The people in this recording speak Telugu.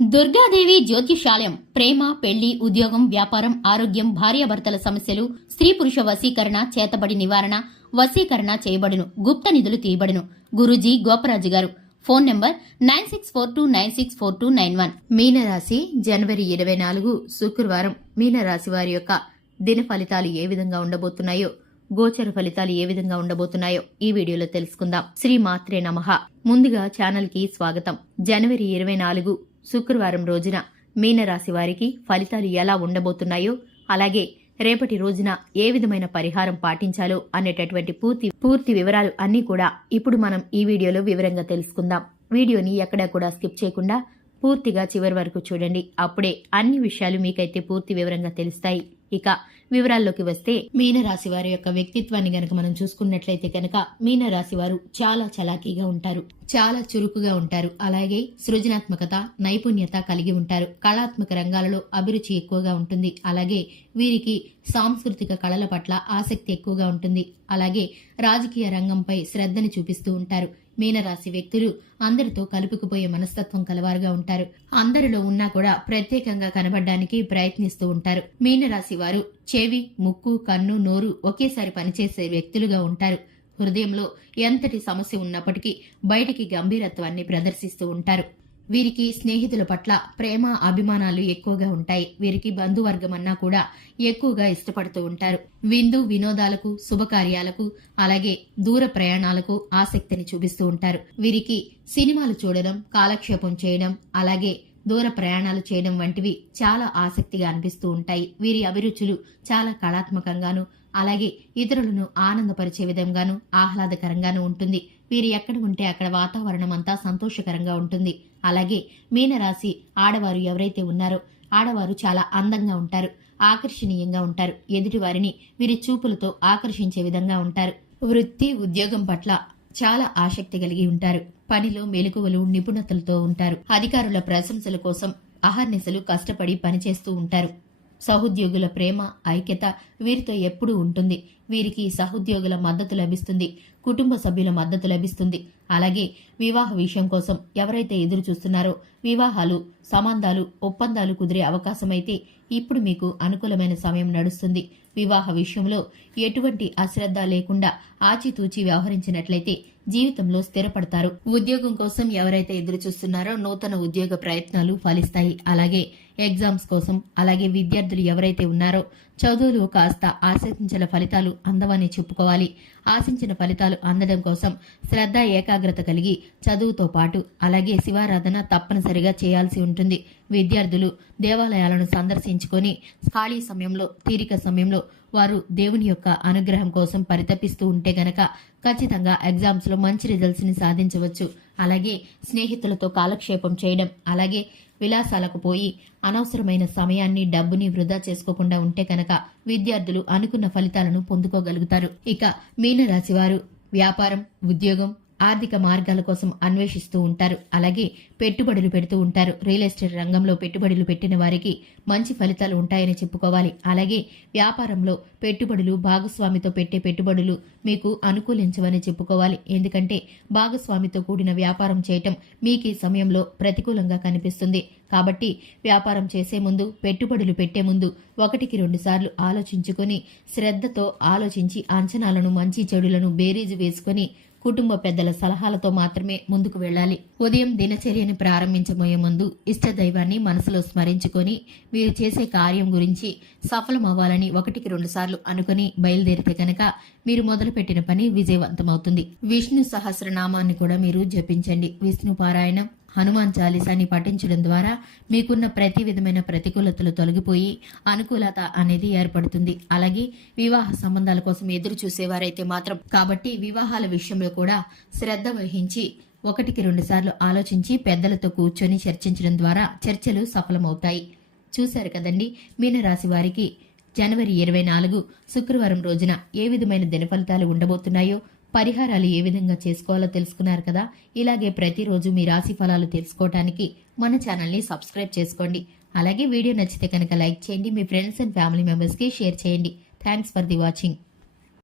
దుర్గాదేవి జ్యోతిషాలయం ప్రేమ, పెళ్లి, ఉద్యోగం, వ్యాపారం, ఆరోగ్యం, భార్యాభర్తల సమస్యలు, స్త్రీ పురుష వశీకరణ, చేతబడి నివారణ, వశీకరణ చేయబడును, గుప్త నిధులు తీయబడును. గురూజీ గోపరాజు గారు. Phone number 9642964291. మీనరాశి జనవరి 24 శుక్రవారం. మీనరాశి వారి యొక్క దిన ఫలితాలు ఏ విధంగా ఉండబోతున్నాయో, గోచర ఫలితాలు ఏ విధంగా ఉండబోతున్నాయో ఈ వీడియోలో తెలుసుకుందాం. శ్రీ మాత్రే నమః. ముందుగా ఛానల్ కి స్వాగతం. జనవరి 24 శుక్రవారం రోజున మీనరాశి వారికి ఫలితాలు ఎలా ఉండబోతున్నాయో, అలాగే రేపటి రోజున ఏ విధమైన పరిహారం పాటించాలో అనేటటువంటి పూర్తి వివరాలు అన్నీ కూడా ఇప్పుడు మనం ఈ వీడియోలో వివరంగా తెలుసుకుందాం. వీడియోని ఎక్కడా కూడా స్కిప్ చేయకుండా పూర్తిగా చివరి వరకు చూడండి. అప్పుడే అన్ని విషయాలు మీకైతే పూర్తి వివరంగా తెలుస్తాయి. ఇక వివరాల్లోకి వస్తే, మీనరాశి వారి యొక్క వ్యక్తిత్వాన్ని గనక మనం చూసుకున్నట్లయితే కనుక మీనరాశి వారు చాలా చలాకీగా ఉంటారు, చాలా చురుకుగా ఉంటారు. అలాగే సృజనాత్మకత, నైపుణ్యత కలిగి ఉంటారు. కళాత్మక రంగాలలో అభిరుచి ఎక్కువగా ఉంటుంది. అలాగే వీరికి సాంస్కృతిక కళల పట్ల ఆసక్తి ఎక్కువగా ఉంటుంది. అలాగే రాజకీయ రంగంపై శ్రద్ధని చూపిస్తూ ఉంటారు. మీనరాశి వ్యక్తులు అందరితో కలుపుకుపోయే మనస్తత్వం కలవారుగా ఉంటారు. అందరిలో ఉన్నా కూడా ప్రత్యేకంగా కనబడడానికి ప్రయత్నిస్తూ ఉంటారు. మీనరాశి వారు చెవి, ముక్కు, కన్ను, నోరు ఒకేసారి పనిచేసే వ్యక్తులుగా ఉంటారు. హృదయంలో ఎంతటి సమస్య ఉన్నప్పటికీ బయటికి గంభీరత్వాన్ని ప్రదర్శిస్తూ ఉంటారు. వీరికి స్నేహితుల పట్ల ప్రేమ, అభిమానాలు ఎక్కువగా ఉంటాయి. వీరికి బంధువర్గం అన్నా కూడా ఎక్కువగా ఇష్టపడుతూ ఉంటారు. విందు వినోదాలకు, శుభకార్యాలకు, అలాగే దూర ప్రయాణాలకు ఆసక్తిని చూపిస్తూ ఉంటారు. వీరికి సినిమాలు చూడడం, కాలక్షేపం చేయడం, అలాగే దూర ప్రయాణాలు చేయడం వంటివి చాలా ఆసక్తిగా అనిపిస్తూ ఉంటాయి. వీరి అభిరుచులు చాలా కళాత్మకంగాను, అలాగే ఇతరులను ఆనందపరిచే విధంగాను, ఆహ్లాదకరంగాను ఉంటుంది. వీరు ఎక్కడ ఉంటే అక్కడ వాతావరణం అంతా సంతోషకరంగా ఉంటుంది. అలాగే మీనరాశి ఆడవారు ఎవరైతే ఉన్నారో, ఆడవారు చాలా అందంగా ఉంటారు, ఆకర్షణీయంగా ఉంటారు. ఎదుటి వారిని వీరి చూపులతో ఆకర్షించే విధంగా ఉంటారు. వృత్తి, ఉద్యోగం పట్ల చాలా ఆసక్తి కలిగి ఉంటారు. పనిలో మెలకువలు, నిపుణతలతో ఉంటారు. అధికారుల ప్రశంసల కోసం అహర్నిశలు కష్టపడి పనిచేస్తూ ఉంటారు. సహోద్యోగుల ప్రేమ, ఐక్యత వీరితో ఎప్పుడూ ఉంటుంది. వీరికి సహోద్యోగుల మద్దతు లభిస్తుంది, కుటుంబ సభ్యుల మద్దతు లభిస్తుంది. అలాగే వివాహ విషయం కోసం ఎవరైతే ఎదురు చూస్తున్నారో, వివాహాలు, సంబంధాలు, ఒప్పందాలు కుదిరే అవకాశమైతే ఇప్పుడు మీకు అనుకూలమైన సమయం నడుస్తుంది. వివాహ విషయంలో ఎటువంటి అశ్రద్ధ లేకుండా ఆచితూచి వ్యవహరించినట్లయితే జీవితంలో స్థిరపడతారు. ఉద్యోగం కోసం ఎవరైతే ఎదురు చూస్తున్నారో నూతన ఉద్యోగ ప్రయత్నాలు ఫలిస్తాయి. అలాగే ఎగ్జామ్స్ కోసం, అలాగే విద్యార్థులు ఎవరైతే ఉన్నారో చదువులు కాస్త ఆశించిన ఫలితాలు అందవని చెప్పుకోవాలి. ఆశించిన ఫలితాలు అందడం కోసం శ్రద్ధ, ఏకాగ్రత కలిగి చదువుతో పాటు అలాగే శివారాధన తప్పనిసరిగా చేయాల్సి ఉంటుంది. విద్యార్థులు దేవాలయాలను సందర్శించుకొని ఖాళీ సమయంలో, తీరిక సమయంలో వారు దేవుని యొక్క అనుగ్రహం కోసం పరితపిస్తూ ఉంటే గనక ఖచ్చితంగా ఎగ్జామ్స్ లో మంచి రిజల్ట్స్ ని సాధించవచ్చు. అలాగే స్నేహితులతో కాలక్షేపం చేయడం, అలాగే విలాసాలకు పోయి అనవసరమైన సమయాన్ని, డబ్బుని వృధా చేసుకోకుండా ఉంటే కనుక విద్యార్థులు అనుకున్న ఫలితాలను పొందుకోగలుగుతారు. ఇక మీనరాశి వారు వ్యాపారం, ఉద్యోగం, ఆర్థిక మార్గాల కోసం అన్వేషిస్తూ ఉంటారు. అలాగే పెట్టుబడులు పెడుతూ ఉంటారు. రియల్ ఎస్టేట్ రంగంలో పెట్టుబడులు పెట్టిన వారికి మంచి ఫలితాలు ఉంటాయని చెప్పుకోవాలి. అలాగే వ్యాపారంలో పెట్టుబడులు, భాగస్వామితో పెట్టే పెట్టుబడులు మీకు అనుకూలించవని చెప్పుకోవాలి. ఎందుకంటే భాగస్వామితో కూడిన వ్యాపారం చేయటం మీకు ఈ సమయంలో ప్రతికూలంగా కనిపిస్తుంది. కాబట్టి వ్యాపారం చేసే ముందు, పెట్టుబడులు పెట్టే ముందు 1-2 సార్లు ఆలోచించుకొని, శ్రద్ధతో ఆలోచించి అంచనాలను, మంచి చెడులను బేరీజు వేసుకొని కుటుంబ పెద్దల సలహాలతో మాత్రమే ముందుకు వెళ్ళాలి. ఉదయం దినచర్యని ప్రారంభించబోయే ముందు ఇష్ట దైవాన్ని మనసులో స్మరించుకొని వీరు చేసే కార్యం గురించి సఫలమవ్వాలని 1-2 సార్లు అనుకుని బయలుదేరితే కనుక మీరు మొదలుపెట్టిన పని విజయవంతమవుతుంది. విష్ణు సహస్రనామాన్ని కూడా మీరు జపించండి. విష్ణు పారాయణం, హనుమాన్ చాలీసాని పఠించడం ద్వారా మీకున్న ప్రతి విధమైన ప్రతికూలతలు తొలగిపోయి అనుకూలత అనేది ఏర్పడుతుంది. అలాగే వివాహ సంబంధాల కోసం ఎదురు చూసేవారైతే మాత్రం కాబట్టి వివాహాల విషయంలో కూడా శ్రద్ధ వహించి 1-2 సార్లు ఆలోచించి పెద్దలతో కూర్చొని చర్చించడం ద్వారా చర్చలు సఫలమవుతాయి. చూశారు కదండి, మీనరాశి వారికి జనవరి 24 శుక్రవారం రోజున ఏ విధమైన దిన ఫలితాలు ఉండబోతున్నాయో, పరిహారాలు ఏ విధంగా చేసుకోవాలో తెలుసుకున్నారు కదా. ఇలాగే ప్రతిరోజు మీ రాశి ఫలాలు తెలుసుకోవడానికి మన ఛానల్ని సబ్స్క్రైబ్ చేసుకోండి. అలాగే వీడియో నచ్చితే కనుక లైక్ చేయండి, మీ ఫ్రెండ్స్ అండ్ ఫ్యామిలీ మెంబర్స్కి షేర్ చేయండి. Thanks for the watching.